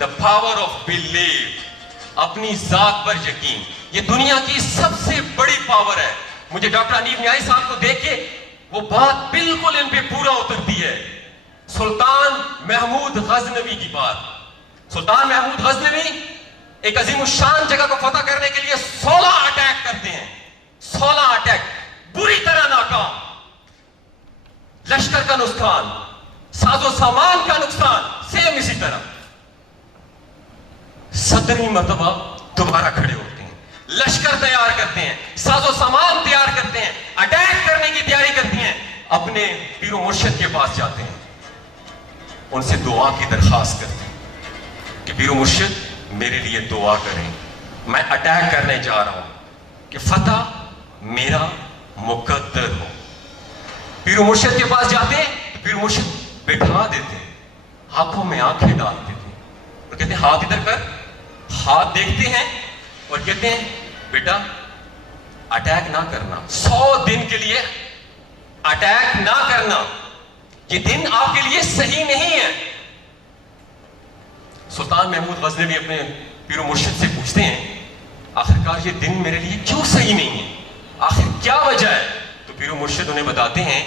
The power of belief, اپنی ذات پر یقین، یہ دنیا کی سب سے بڑی پاور ہے. مجھے ڈاکٹر حنیف نیازی صاحب کو دیکھ کے وہ بات بالکل ان پہ پورا اترتی ہے. سلطان محمود غزنوی کی بات. سلطان محمود غزنوی ایک عظیم الشان جگہ کو فتح کرنے کے لیے 16 اٹیک کرتے ہیں. 16 اٹیک بری طرح ناکام. لشکر کا نقصان، ساز و سامان کا نقصان، سیم اسی طرح. 17ویں مرتبہ دوبارہ کھڑے ہوتے ہیں، لشکر تیار کرتے ہیں، ساز و سامان تیار کرتے ہیں، اٹیک کرنے کی تیاری کرتے ہیں. اپنے پیر و مرشد کے پاس جاتے ہیں، ان سے دعا کی درخواست کرتے ہیں کہ پیر و مرشد میرے لیے دعا کریں، میں اٹیک کرنے جا رہا ہوں کہ فتح میرا مقدر ہو. پیر و مرشد کے پاس جاتے ہیں تو پیر و مرشد بٹھا دیتے ہیں، آنکھوں میں آنکھیں ڈال دیتے ہیں اور کہتے ہیں ہاتھ ادھر کر. ہاتھ دیکھتے ہیں اور کہتے ہیں بیٹا اٹیک نہ کرنا، 100 دن کے لیے اٹیک نہ کرنا، یہ دن آپ کے لیے صحیح نہیں ہے. سلطان محمود غزنوی اپنے پیر و مرشد سے پوچھتے ہیں آخرکار یہ دن میرے لیے کیوں صحیح نہیں ہے، آخر کیا وجہ ہے؟ تو پیر و مرشد انہیں بتاتے ہیں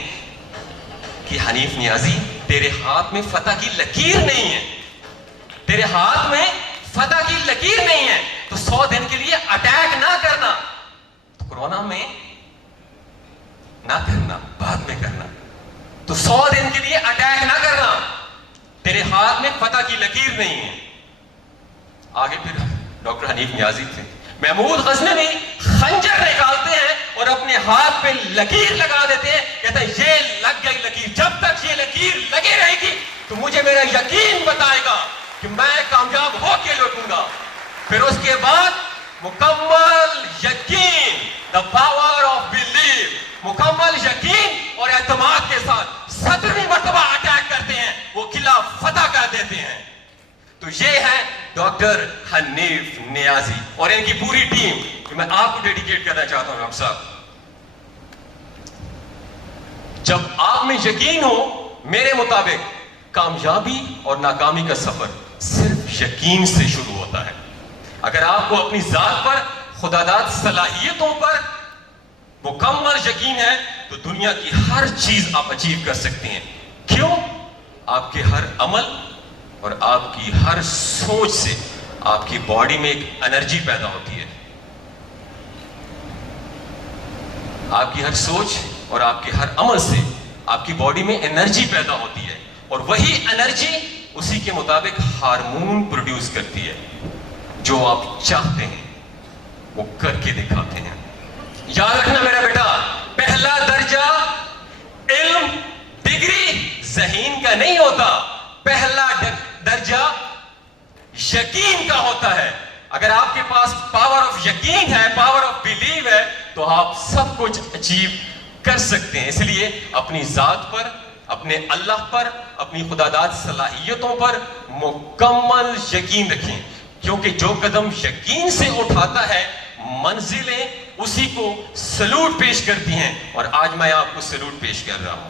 کہ حنیف نیازی تیرے ہاتھ میں فتح کی لکیر نہیں ہے، تیرے ہاتھ میں فتح کی لکیر نہیں ہے، تو 100 دن کے لیے اٹیک نہ کرنا. تو کورونا میں نہ کرنا، بعد میں کرنا. تو 100 دن کے لیے اٹیک نہ کرنا، تیرے ہاتھ میں فتح کی لکیر نہیں ہے. آگے پھر ڈاکٹر حنیف نیازی تھے. محمود غزنوی خنجر نکالتے ہیں اور اپنے ہاتھ پہ لکیر لگا دیتے ہیں، کہتے ہیں یہ لگ گئی لکیر، جب تک یہ لکیر لگی رہے گی تو مجھے میرا یقین بتائے گا کہ میں کامیاب ہو کے لوٹوں گا. پھر اس کے بعد مکمل یقین، دا پاور آف بلیف، مکمل یقین اور اعتماد کے ساتھ 17ویں مرتبہ اٹیک کرتے ہیں، وہ قلعہ فتح کر دیتے ہیں. تو یہ ہے ڈاکٹر حنیف نیازی اور ان کی پوری ٹیم کہ میں آپ کو ڈیڈیکیٹ کرنا چاہتا ہوں. صاحب جب آپ میں یقین ہو، میرے مطابق کامیابی اور ناکامی کا سفر صرف یقین سے شروع ہوتا ہے. اگر آپ کو اپنی ذات پر، خداداد صلاحیتوں پر مکمل یقین ہے تو دنیا کی ہر چیز آپ اچیو کر سکتے ہیں. کیوں؟ آپ کے ہر عمل اور آپ کی ہر سوچ سے آپ کی باڈی میں ایک انرجی پیدا ہوتی ہے. آپ کی ہر سوچ اور آپ کے ہر عمل سے آپ کی باڈی میں انرجی پیدا ہوتی ہے اور وہی انرجی اسی کے مطابق ہارمون پروڈیوس کرتی ہے. جو آپ چاہتے ہیں وہ کر کے دکھاتے ہیں. یاد رکھنا میرا بیٹا، پہلا درجہ علم ڈگری ذہین کا نہیں ہوتا، پہلا درجہ یقین کا ہوتا ہے. اگر آپ کے پاس پاور آف یقین ہے، پاور آف بلیو ہے، تو آپ سب کچھ اچیو کر سکتے ہیں. اس لیے اپنی ذات پر، اپنے اللہ پر، اپنی خداداد صلاحیتوں پر مکمل یقین رکھیں، کیونکہ جو قدم یقین سے اٹھاتا ہے منزلیں اسی کو سلوٹ پیش کرتی ہیں. اور آج میں آپ کو سلوٹ پیش کر رہا ہوں.